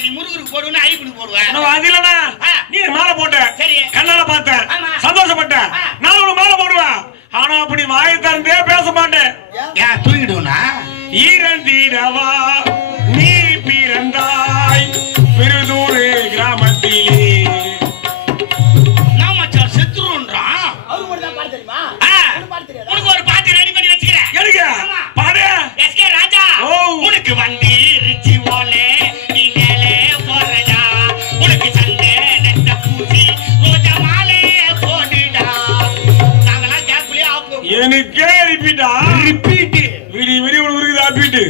நீ முருகருக்கு போடுவேன்னு ஐக்குடி போடுவேன். நான் அது இல்லனா நீ மாலை போட்ட சரி கண்ணால பார்த்தேன் சந்தோஷப்பட்டேன் நான் ஒரு மாலை போடுவேன் ஆனா அப்படி வாயை திறந்தே பேச மாட்டேன் ஏன் தூங்கிடுவனா ஈரந்திரவா நீ பிறந்தாய் பெருதூர் கிராமத்திலே நான் மச்சான் செத்துருன்றான் அவரு மட்டும் தான் பாட தெரியுமா பாட தெரியாது உனக்கு ஒரு பாட்டு ரெடி பண்ணி வச்சிக்கிறேன் எடுங்க பாடு எஸ்கே ராஜா உனக்கு வந்து ரிச்சி ஓலே நீ மேலே போறடா உனக்கு சண்டை நெட்ட பூசி ரோஜா மாலை போடுடா நாங்கலாம் கேக்குள்ளே ஆப்பு எனக்கே ரிப்பீட்டா ரிப்பீட் விடி விடி உனக்கு இருக்குதா ரிப்பீட்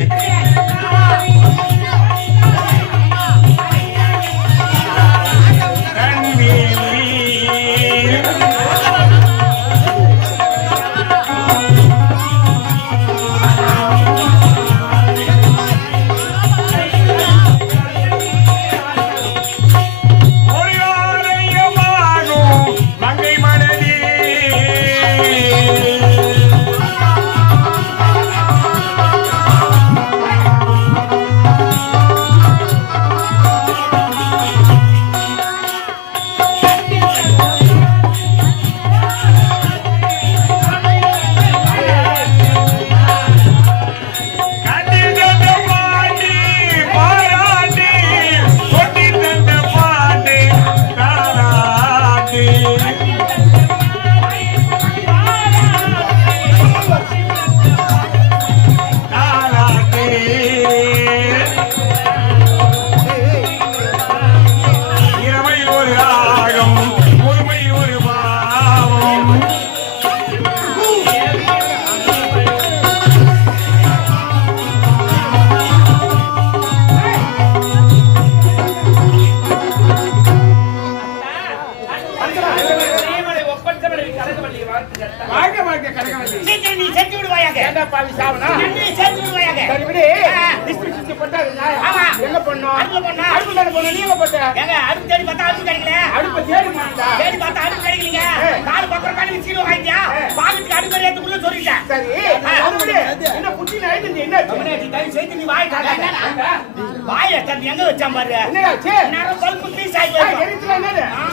எங்க வச்சான் பாரு நேரம் பல்பு பீஸ் ஆயிடுச்சு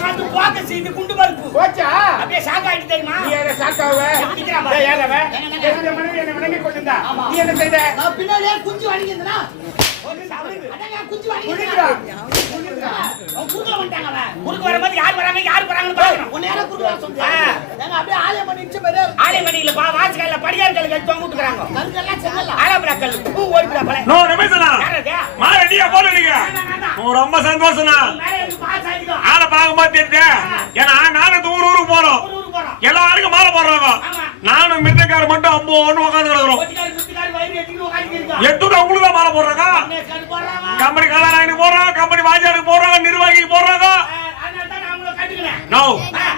அது போக்க செய்து குண்டு பல்பு போச்சா அப்படியே ஷாக் ஆயிட்டு தெரியுமா நீ என்ன ஷாக் ஆவ டேய் ஏலவே என்ன மனைவி என்ன மனைவி கொண்டா நீ என்ன செய்த நான் பின்னாடியே குஞ்சு வாங்கிட்டேனா அடங்க குஞ்சு வாங்கிட்டேனா குறுக்குல வந்துட்டாங்க அவன் குறுக்கு வரும்போது யார் வராங்கன்னு பாக்கணும் உன்னை யார குறுக்கு வர சொல்றீங்க நாங்க அப்படியே ஆலயமணி இச்ச பேரு ஆலயமணில வாசகல்ல படியார்கள் கட்டி தொங்க விட்டுறாங்க கல்லெல்லாம் செல்லல ஆலமரா கல் பூ ஓடிடா பல நோ ரமேஷனா மாற நீங்க போடுறீங்க ரொம்ப சந்தோஷம்னா ஆளை பார்க்கும்போது தெரியுது ஏன்னா நானும் ஊருக்கு போறோம் எல்லாருக்கும் மாலை போடுறாங்க நானும் மிருதக்காரர் மட்டும் அம்போ ஒண்ணு உட்காந்து கிடக்குறோம் எத்தனை உங்களுக்கு தான் மாலை போடுறாங்க கம்பெனி காலாராயனுக்கு போடுறாங்க கம்பெனி வாஜியாருக்கு போடுறாங்க நிர்வாகிக்கு போடுறாங்க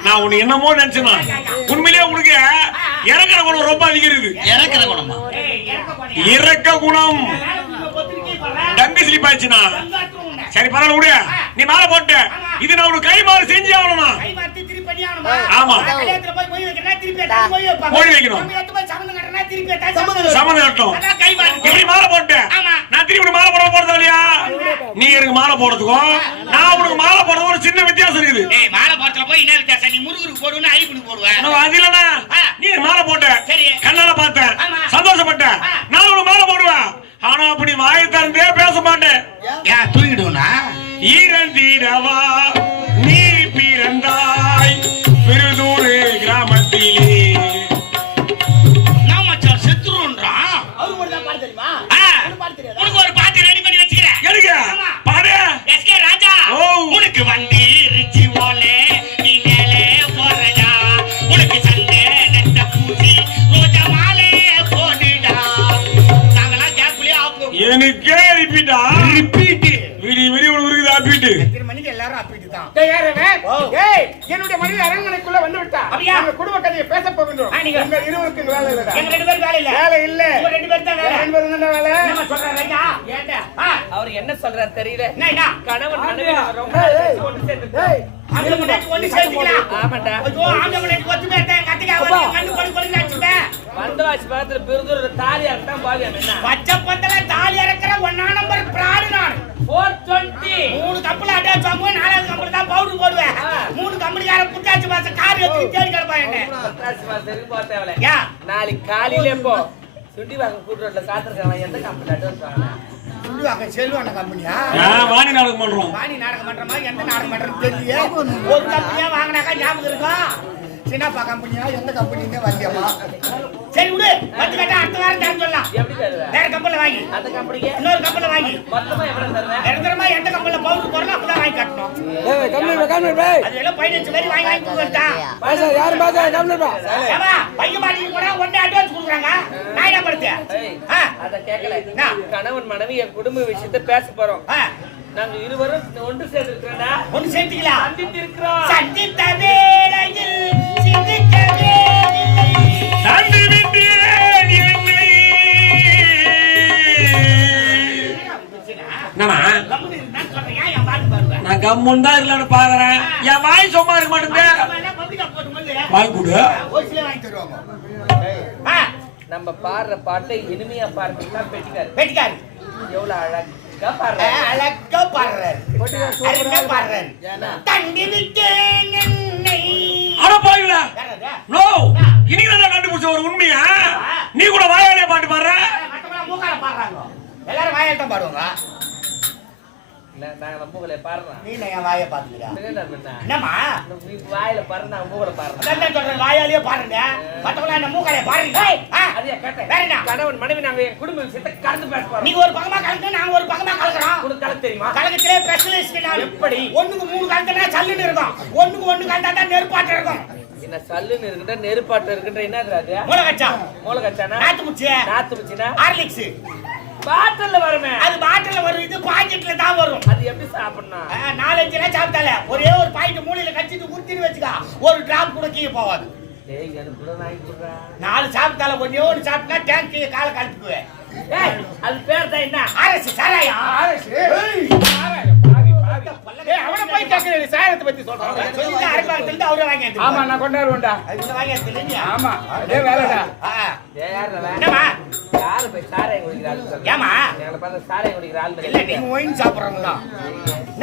நான் உனக்கு என்னமோ நினைச்சேன் உண்மையிலேயே உனக்கு இறக்கிற குணம் ரொம்ப அதிகரிக்குது இறக்க குணம் டங்கு ஸ்லிப் ஆயிடுச்சுனா சரி பரவாயில்ல விடு நீ மாலை போட்ட இது நான் உனக்கு கை மாறு செஞ்சு ஆகணுமா ஆமா போய் வைக்கணும் சம்மந்தம் கட்டணும் எப்படி மாலை போட்ட நான் திருப்பி மாலை போட போறதா இல்லையா நீ எனக்கு மாலை போடுறதுக்கும் நான் உனக்கு மாலை போடுறதுக்கும் ஒரு சின்ன வித்தியாசம் இருக்குது மாலை போடுறதுல போய் என்ன வித்தியாசம் நீ முருகருக்கு போடுவேன்னு ஐக்குடி போடுவேன் அது இல்லனா நீ மாலை போட்ட கண்ணால பார்த்தேன் சந்தோஷப்பட்டேன் நான் உனக்கு மாலை போடுவேன் ஆனா அப்படி வாயை திறந்தே பேச மாட்டேன் ஏன் தூங்கிடுவனா ஈரந்திரவா நீ பிறந்தாய் பெருதூர் கிராமத்திலே நான் மச்சான் செத்துருன்றான் அவரு மட்டும் தான் பாட தெரியுமா பாட தெரியாது உனக்கு ஒரு பாட்டு ரெடி பண்ணி வச்சிக்கிறேன் எடுங்க பாடு எஸ்கே ராஜா உனக்கு வந்து ரிச்சி ஓலே நீ மேலே போறடா உனக்கு சண்டை நெட்ட பூசி ரோஜா மாலை போடுடா நாங்கலாம் கேக்குள்ளே ஆப்பு எனக்கே ரிப்பீட்டா ரிப்பீட் விடி விடி உனக்கு இருக்குதா ரிப்பீட் எத்தனை மணிக்கு எல்லாரும் அப்பிட்டு தான் டேய் யாரவே டேய் என்னுடைய மனைவி அரண்மனைக்குள்ள வந்து விட்டா நம்ம குடும்ப கதையை பேச போகின்றோம் உங்க இருவருக்கு வேலை இல்ல எங்க ரெண்டு பேருக்கு வேலை இல்ல வேலை இல்ல உங்க ரெண்டு பேருக்கு தான் வேலை ரெண்டு பேருக்கு என்ன வேலை நம்ம சொல்ற ராஜா ஏண்டா அவர் என்ன சொல்றாரு தெரியல என்னடா கணவன் மனைவி ரொம்ப ஒன்று சேர்ந்து டேய் அந்த முன்னாடி ஒண்ணு சேர்த்துக்கலாம் ஆமாடா ஐயோ அந்த முன்னாடி கொத்துமே கட்டிக்கா வந்து கண்ணு கொடி கொடி நச்சுட்டேன் வந்தவாசி பக்கத்துல பிறந்தூர் தாலி அறத்தான் பாவி என்ன பச்சை பந்தல தாலி இறக்குற 1 நம்பர் பிராடு நான் 420 என்ன பட்டாசு மாசத்துக்கு போக தேவையில்ல. ஏன் நாளைக்கு காலையிலே போ சுண்டிவாக்கம் கூட்டுறோட்ல காத்திருக்காங்க. எந்த கம்பெனி அட்வான்ஸ் வாங்கினேன்? சொல்லுவாங்க செல்வான கம்பெனியா வாணி நாடகம் பண்றோம். வாணி நாடகம் பண்ற மாதிரி எந்த நாடகம் பண்றது தெரியல. ஒரு கம்பெனியா வாங்கினாக்கா ஞாபகம் இருக்கும். சின்னப்பா கம்பெனியா எந்த கம்பெனின்னு வந்தியம்மா. சரி விடு, வந்து கேட்டா அடுத்த வாரம் தரேன்னு சொல்லலாம். எப்படி தருவேன்? வேற கம்பெனில வாங்கி அந்த கம்பெனிக்கு இன்னொரு கம்பெனில வாங்கி மொத்தமா எவ்வளவு தருவேன்? நிரந்தரமா எந்த கம்பெனில பவுடர் போறோம் அப்பதான் வாங்கி கட்டணும். பாய் அது எல்லாம் 15 பேர் வாங்கி கொடுத்தா யாரும் பாசா கம்ப்ளீட் பா ஏமா பைய மாட்டிக்கு போனா ஒண்ணே அட்வான்ஸ் கொடுக்குறாங்க. நான் என்ன படுத்து அத கேட்கல. கணவன் மனைவி என் குடும்ப விஷயத்தை பேச போறோம். நாங்க இருவரும் ஒன்று சேர்ந்திருக்கிறோம்டா. ஒன்னு சேர்த்துக்கலாம். சந்தித்திருக்கிறோம். சந்தித்த வேளையில் சிந்திக்கவே இல்லை. சந்தி விட்டேன் என்னை. என்னண்ணா? கம்முனு இருந்தான்னு சொல்றேன். ஏன் என் பாட்டு பாடுவேன்? நான் கம்முன்னு தான் இருக்கலாம்னு பாக்குறேன். என் வாய் சும்மா இருக்க மாட்டேங்குது. நம்ம எல்லாம் பப்ளிக்கா போட்டும்போது வாங்கி கொடு. ஒரு சில வாங்கி தருவாங்க. நம்ம பாடுற பாட்டை இனிமையா பாடுறதுன்னா பெட்டிக்காரு. வெட்டிக்காரு எவ்வளவு அழகா பாடுறாரு. அழகா பாடுறாரு. அழகா பாடுறாரு. தண்டி விட்டேன் என்னை. அட போய்ங்களா? யாரது? நோ. இன்னைக்கு தான் கண்டுபிடிச்ச ஒரு உண்மையா? நீ கூட வாயாலே பாட்டு பாடுற? மத்தவங்க மூக்கால பாடுறாங்க. எல்லாரும் வாயால தான் பாடுவாங்க. இல்ல நாங்க மூகலை பாடுறோம். நீ என் வாயை பாத்துக்கிறா. என்னம்மா? நீ வாயில பாடுற நான் மூகலை பாடுறேன். அதான் சொல்றேன் வாயாலேயே பாருங்க. மத்தவங்க என்ன மூக்காலே பாருங்க. அதே கேட்டேன். வேற என்ன? கணவன் மனைவி நாங்க என் குடும்ப விஷயத்தை கலந்து பேச போறோம். நீங்க ஒரு பக்கமா கலந்து நாங்க ஒரு பக்கமா கலக்குறோம். உனக்கு கலந்து தெரியுமா? கலகத்திலே ஸ்பெஷலிஸ்ட் நான். எப்படி? ஒண்ணுக்கு 3 கலந்தா சல்லுன்னு இருக்கும். ஒண்ணுக்கு 1 கலந்தா தான் நெருப்பாட்ட இருக்கும். என்ன சல்லுன்னு இருக்குடா நெருப்பாட்டு இருக்குன்ற என்னது அது? மூலகச்சா. மூலகச்சானா? நாத்து முச்சி. நாத்து முச்சினா? ஹார்லிக்ஸ். பாட்டில்ல வருமே. அது பாட்டில்ல வரும், இது பாக்கெட்ல தான் வரும். அது எப்படி சாப்பிடணும்? 4-5 எல்லாம் சாப்பிட்டால ஒரே ஒரு பாக்கெட் மூலையில கச்சிட்டு குடுத்திட்டு வச்சுக்கா. ஒரு டிராப் கூட கீழே போகாது. டேய் எனக்கு கூட வாங்கி குடுறா. 4 சாப்பிட்டால ஒண்ணே ஒன்னு சாப்பிட்டா டேங்க் கீழே காலை கழுத்துக்குவேன். ஏய் அது பேர் தான் என்ன? ஆர்எஸ் சாராயா. ஆர்எஸ். ஏய் அவன போய் கேக்குறீ சாயத்தை பத்தி சொல்றாங்க. சொல்லிட்டு அரபாரத்துல அவரே வாங்கி எடுத்து. ஆமா நான் கொண்டாருவேன்டா. அது வாங்கி எடுத்து இல்லையா? ஆமா அதே வேலைடா. ஏய் யாரடா? என்னம்மா? யாரு போய் சாராயம் குடிக்கிற ஆளு சொல்ற? ஏமா? எங்களை பார்த்தா சாராயம் குடிக்கிற ஆளு இல்ல தெரியல. நீங்க ஒயின் சாப்பிடுறவங்க தான்.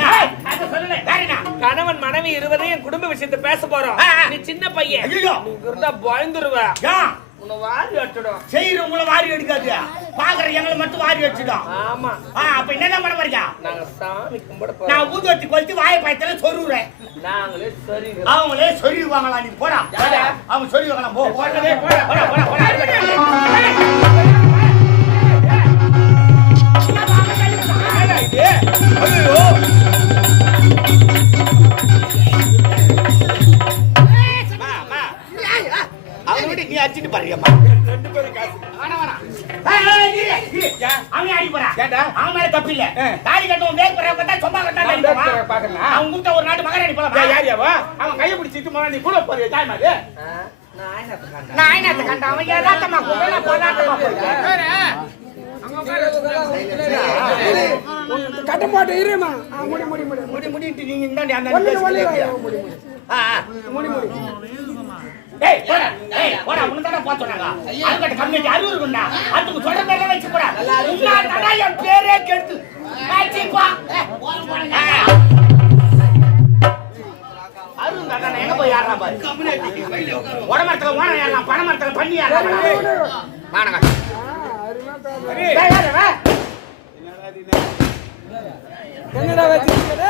நான் அத சொல்லல. வேற என்ன? கணவன் மனைவி இருவரும் என் குடும்ப விஷயத்தை பேச போறோம். நீ சின்ன பையன். ஐயோ. நீ இருந்தா பயந்துருவ. ஏன்? உன்னை வாரி அடிச்சிடும். செய்யறவங்கள வாரி எடுக்காது. பாக்குற எங்களை மட்டும் வாரி அடிச்சிடும். ஆமா. அப்ப என்னதான் பண்ண போறீங்க? நாங்க சாமி கும்பிட போறோம். நான் ஊதுவத்தி கொளுத்தி வாயை பயத்துல சொருறேன். நாங்களே சரி. அவங்களே சொல்லிடுவாங்களா? நீ போடா. அவங்க சொல்லிடுவாங்களா? போ போடவே போடா போடா போடா போடா. அவனோட நீ அடிச்சிட்டு பாருங்கம்மா. 2 பேரும் காசு. வேணா வேணா. அவன் அடி போறா. அவன் மேல தப்பு இல்ல. தாலி கட்டவும் பேக் போறா பார்த்தா சும்மா கட்டா அடி போறா. பாக்கறேன். அவன் கூட்ட ஒரு நாட்டு மகாராணி போலாம். யாரியாவா? அவன் கைய பிடிச்சிட்டு போறா நீ கூட போறியா தாய் மாதிரி? நான் என்னத்த கண்டா? நான் என்னத்த கண்டா? அவன் ஏதாத்தமா போறா போலாட்டமா போறா. கட்ட மாட்டே இருமா முடி முடி முடி முடி முடிட்டு நீங்க இந்தாண்டி அந்த முடி ஏய் போடா. ஏய் போடா. உனதான பாத்தோனாங்க. அதுக்கு கம்மிட்டி 60 இருக்குடா. அதுக்கு சொல்ற பேர்ல வச்சு போடா. உன்னாடா என் பேரே கெடுத்து. ஆச்சிப்பா. ஓரம் போடுங்க. அருந்தா நான் எங்க போய் யாரா பாரு. உடமரத்துல ஓன யாரலாம், பணமரத்துல பண்ணி யாரலாம். வாங்க. ஏய் யாரா? என்னடா வச்சிருக்க?